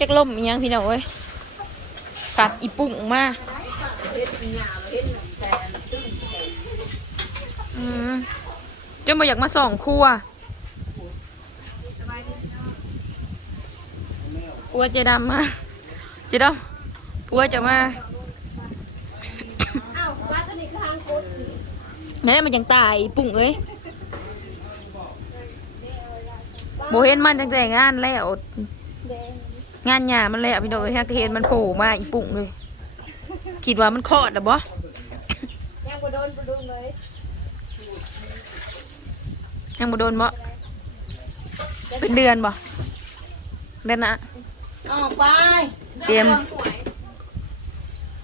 จักล่มอีหยังพี่น้องเอ้ยกัดอีปุ่งมาอืมจนบ่อยากมาส่องครัวปัวเจดำมาเจดำปัวจะมานั่นแหละมันยังตายปุ่งเอ้ยโบเห็นมันตั้งแต่งานแล้ว งงานหยามันแล้วพี่น้องเอ้ยฮักเห็นมันโผล่มาอีปุ่งเลยคิดว่ามันคลอดหรือบ่ยังบ่โดนบ่โดนเลยยังบ่โดนบ่เป็นเดือนบ่เดือนนะออกไปเตรียม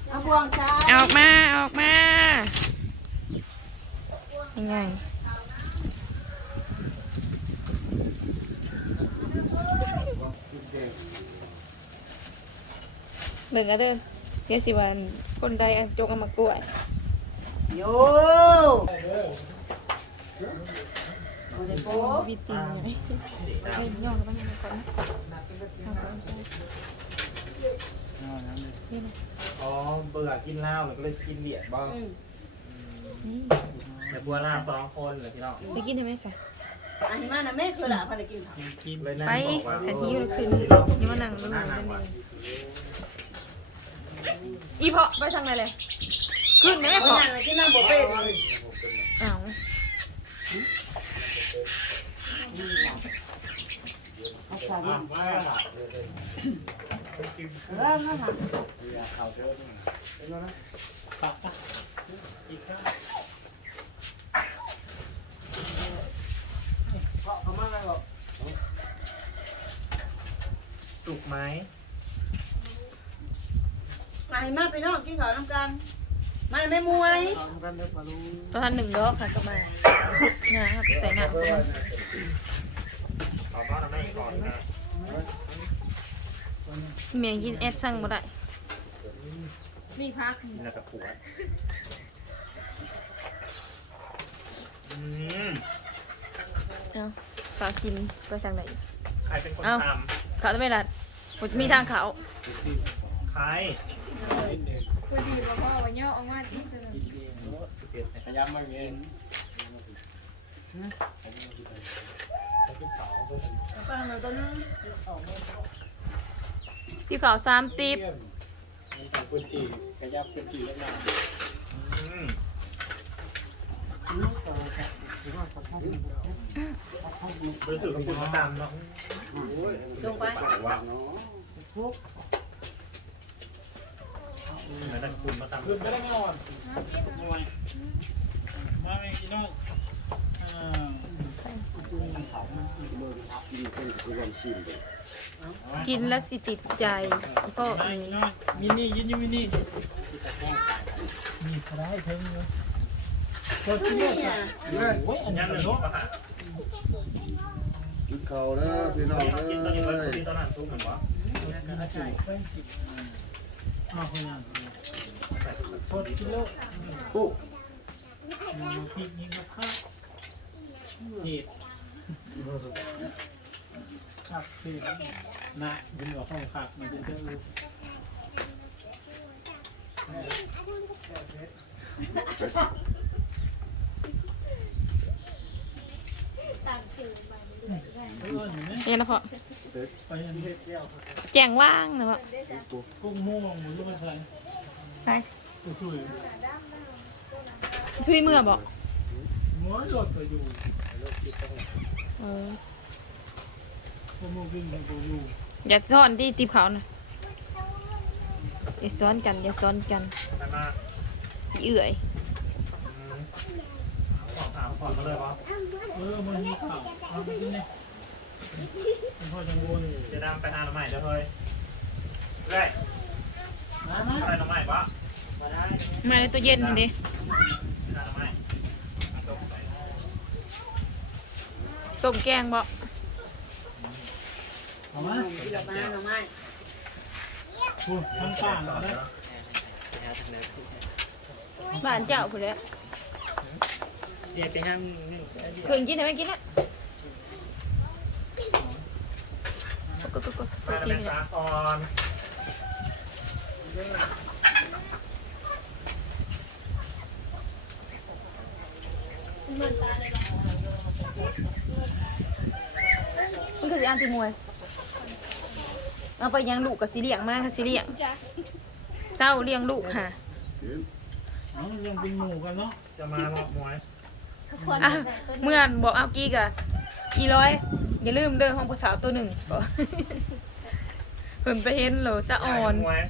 เอาพวงช้าเอาออกมาเอาออกมายังไง บิ่งกันเด้อเดี๋ยวสิว่าคนใดอันจกเอามากล้วยโยโอ้วิตีนไงไอ้ย่องแล้วมันยังก่อนนะเอาก่อนเอาก่อนนี่นะอ๋อเบื่อกินเหล้าแล้วก็เลยกินเบียร์บ้างนี่แต่บัวล่าสองคนเลยพี่น้องไปกินได้ไหมสะอันนี้มาน่ะแม่คือละพาได้กินข้าวกินเลยนั่งไปบอกว่าแต่ที่อยู่คืนนี่มานั่งตรงนี้นั่นเอง อีเพาะไปทางไหนเลย ขึ้นไหมเอาเพาะอย่างไรที่นั่งบ่เป็นอ้าวเอาใส่อะมาเริ่มแล้วค่ะกินข้าวเขามาแล้วสุกไหมมา ให้มาไปน้องกินข้าวน้ำกันมาแม่มวยตอนหนึ่งดอกค่ะก็มาเนี่ยค่ะใส่หนังขอบ้านเราไม่ก่อนนะเมียกินแอดสั่งบ่ได้นี่พักกินแล้วกับผัวอืมเอาฝากกินไปทางไหนใครเป็นคนเอ้าทเขาจะไม่รัดผมมีทางเขาำใคร พอดีบอกว่าวันนี้ออกมาที่พยายามมาเงินฟังหน่อยตัวนึงที่เขาสามติบอืมรู้สึกกับคุณตามเนาะส่งไป ว่าแล้วแต่คุณมาตามคือไม่ได้นอนมาเองกินน้องกินแล้วสิติดใจก็มากินน้องมินี่ยินยูมินี่นี่ได้เพิ่งอยู่คนที่นี่อะโอ้ยอันนี้นหนึ่งเนาะกินเขาเด้อพี่น้องกินตอนนี้เอ้เบิร์ยกินตอนนั้นซุปเหมือนวะ มาคนยังสดกิโลปุ๊มาพริกยิงกับข้าวเห็ดครับคือนะยินว่าข้าวผักมันจะเจอต่างคือไปเรื่อยๆเออเห็นไห มเนี่ยนะพ่อไปอันนี้แจงว่างนะพ่อกุ้งม่วงหมูลูกอะไรไปตัวสวยช่วยเมื่อบอกหัวหลดไปอยู่เออพวกมูวิ่งไปอยู่อย่าซ้อนที่ติบเขานะอย่าซ้อนกันอย่าซ้อนกันไปมาอีเอื่อยขอถามก่อนมาเลยวะเออมันมีข่าวเอาไปที่นี่เป็น พ่อจังวนจะดำไปหาหน่อไม้เดี๋ยวเฮ้ยเร่มานะอะไรหน่อไม้ปะมาได้มาในตู้เย็นนี่ดิหาหน่อไม้จบไปต้มแกงบ่เอามากินกับมาหน่อไม้พูดทั้งป่านเอาได้บ้านเจ้าผู้นแหล้วเดี๋ยวไปนั่งนี่เพิ่งกินได้ไหมกินอะ ก็ก็ก็มาแม่สาก่อนเหมือนตาเลยมันคือสิอันตีมวยเอาไปยังลูกกับสิเลี้ยงมากกับสิเลี้ยงจ้ะเศร้าเลี้ยงลูกค่ะ เอายังเป็นหมู่กันเนาะ จะมาหมอกมวยคนอะใส่ตัวนี้เมื่อนบอกเอากี้กะอีร้อย อย่าลืมเด้อห้องผู้สาวตัวหนึ่งบอกเพิ่นไปเห็นโหลจะอ่อนมวย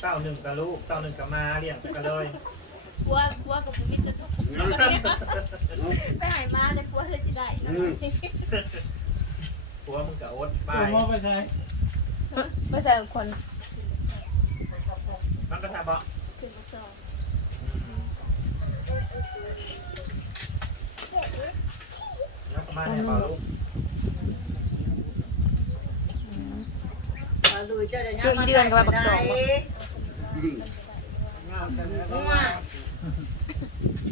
เต้าหนึ่งกับลูกเต้าหนึ่งกับมาเลี้ยงกันเลยพัวพัวกับพี่จะไปหายมาในพัวเลยสิได้นะผัวมึงกับโอ๊ตไปตัวมอไปใช้ไม่ใช่คนมันก็ทำบ่ขึ้นมาสองแล้วก็มาให้เปล่าลูก มาดูเจ้าจะเจออีเดือนกับว่าบักสองบ่งามแต่แล้วงัว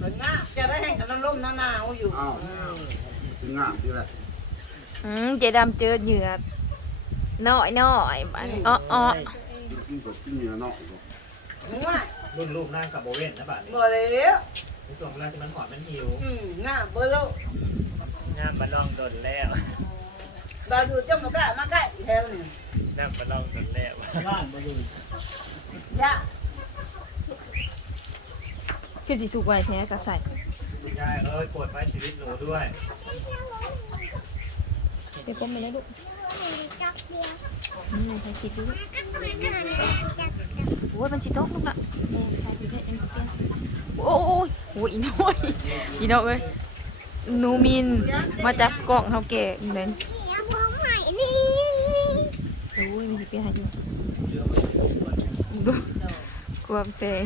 มันง่าจะได้แห้งกัน้ำร่มหนาวอยู่อ้าวถึงงามที่ไรอืมเจดำเจอเหยื่อน้อยน้อยอ้ออ้อกินสดกินเนื้อเนาะงัวรุ่นลูกนั่งกับโบเว่นนะบัดนี้บ่แล้วในส่วนเวลาที่มันหอมมันหิวอืมง่าเบอร์แล้วงามมาลองโดนแล้วบาดูเจ้ามาใกล้มาใกล้แถวนี่งามมาลองโดนแล้วบ้านบ่ดูย่าคือสิสุกไว้แท้ก็ใส่คุณยายเอ้ยปวดไปชีวิตหนูด้วยไปก้มไปเลยลูกอืมใส่คิดดูลูกโอ้ยมันสิโต๊ะลูกละแม่ใส่ไปเลยเอ็นเปียโอ้ยโอ้ยอีน้อยอีน้อยเอ้ยหนูมินมาจับกล่องเฮาแก่อีนั่น โอ้ยมีสิเปียหาอยู่ดูความแสง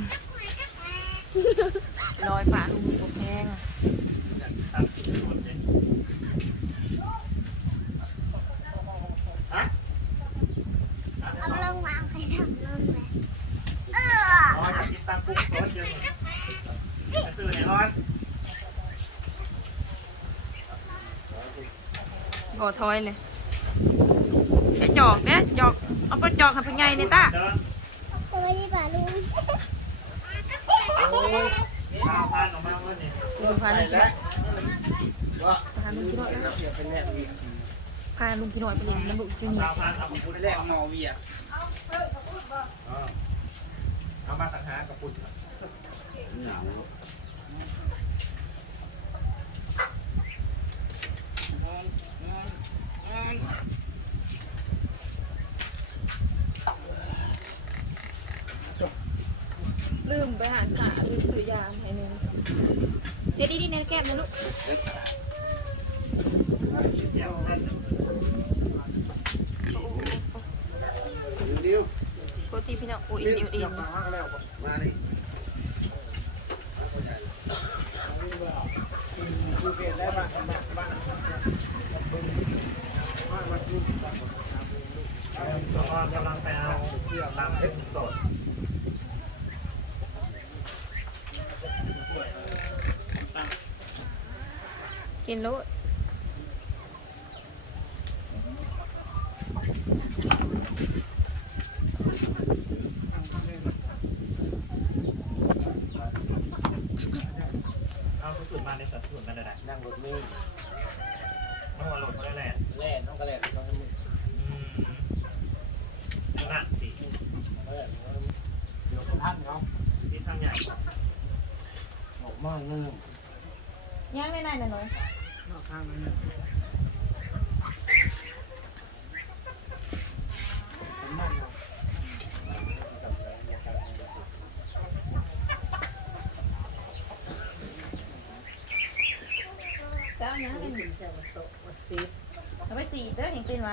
ลอยผ่านลูกบ่แพงตัดหมดเลยฮะเอาลงวางใครทำลงเลยอ๋อจะกินตังกุ้งซอสเยอะจะซื้อในร้อนก่อทอยเลย ไอ้จอกเนี่ยจอกเอาไปจอกให้เป็นไงเนี่ตาสวัสดีป่าลุงโอ้ยข้าวพันมาเนี่ดูพาลุงกินหน่อยพาลุงกินหน่อยพาลุงกินหน่อยไปเลยน้ำลุงกินหน่อข้าวยพันเอาของคุณแรกมอเวียเอามาต่างหากกับคุณหนาว ลืม ไปหาขาลืมซื้อยาให้หนึงเดี๋ยวดีๆในแก้มนะลูกเดี๋ยวนั่นเดียวปกติพี่น้องโอ้ยอิ่มอิ่มมานี่ตัวอ่อนกำลังไปเอาเสื้อตามเพชรสด กินลูกเอาสุดๆมาในสัดส่วนกันเลยนะนั่งรถเมล์มันหัวหลดเขาได้แหละแล่น้องกระแล่น้องกระมืออืมนั่นสิเดี๋ยวคนท่านเขาที่ทำใหญ่ออกมาเงื่อน ย่างได้ไหนหน่อย นอกข้างนั้นเนี่ยผมนั่งเอาเจ้าเนี้ยเอาไปสี่เด้อเห็นเป็นไหม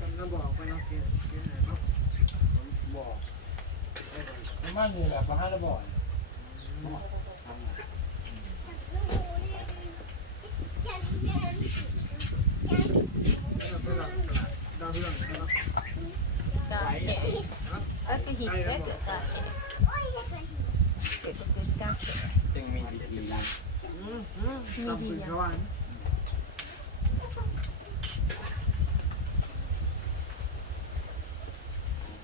มันก็บอกไปเนาะเกียร์เกียร์ไหนเนาะบอกผมนั่งอยู่แหละพอห้าระบอก ดาเรื่องนะครับจ้าแก่เอ้ยเป็นหินได้เสือจ้าแก่เกิดเกิดจ้าจึงมีวิธีอืมอืมตามปืนเขาว่า